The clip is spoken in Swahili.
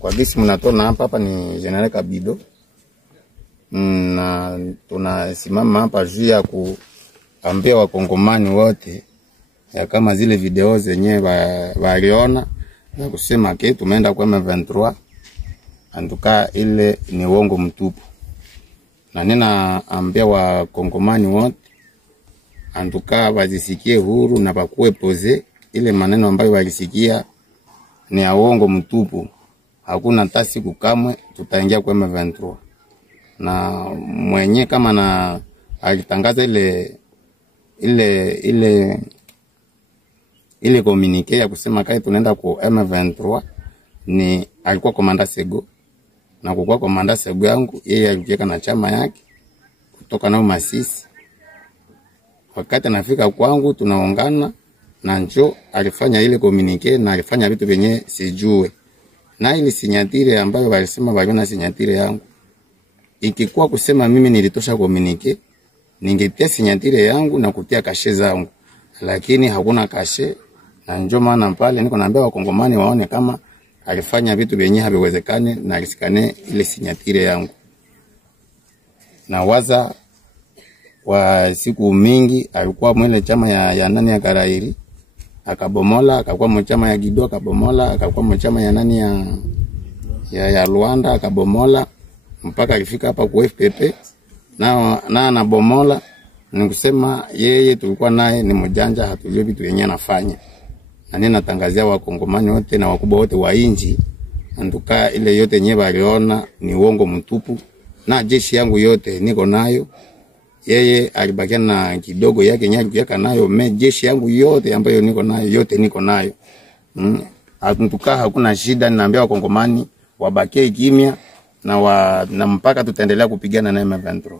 Kwa gisi mnatona hapa ni General Kabido. Na tunasimama hapa juu ya kuambia wakongomani wote ya kama zile video zenye waliona na kusema ke tumeenda kwa M23 antuka ile ni uongo mtupu. Na ninaambia wakongomani wote antuka wazisikie huru na bakuwe poze ile maneno ambayo walisikia ni ya uongo mtupu. Hakuna hata siku kamwe tutaingia kwa M23. Na mwenye kama na alitangaza ile communique ya kusema kai tunaenda ku M23 ni alikuwa komanda Sego. Na kwa komanda Sego yangu yeye alikieka na chama yake kutoka nao Masisi. Wakati anafika kwangu tunaongana na njo alifanya ile communique na alifanya vitu vyenye sijue. Na ile sinyatire ambayo walisema waliona sinyatire yangu. Ikikuwa kusema mimi nilitosha communique, ningetia sinyatire yangu na kutia kashe zangu. Lakini hakuna kashe na njo maana pale niko naambia wakongomani waone kama alifanya vitu vyenye haviwezekane na alisikane ile sinyatire yangu. Na waza wa siku mingi alikuwa mwele chama ya nani ya Karairi akabomola, akakuwa mchama ya Gido akabomola, akakuwa mchama ya nani ya Rwanda akabomola mpaka alifika hapa kwa FPP na anabomola. Nikusema yeye tulikuwa naye ni mjanja, hatujui vitu yenyewe anafanya. Na ninatangazia wakongomani wote na wakubwa wote wa inji anduka ile yote yenyewe waliona ni uongo mtupu. Na jeshi yangu yote niko nayo. Yeye alibakia na kidogo yake nyaki nayo. Jeshi yangu yote ambayo niko nayo yote niko nayo. Antuka hakuna shida. Ninaambia wakongomani wabakie kimya na mpaka tutaendelea kupigana na M23.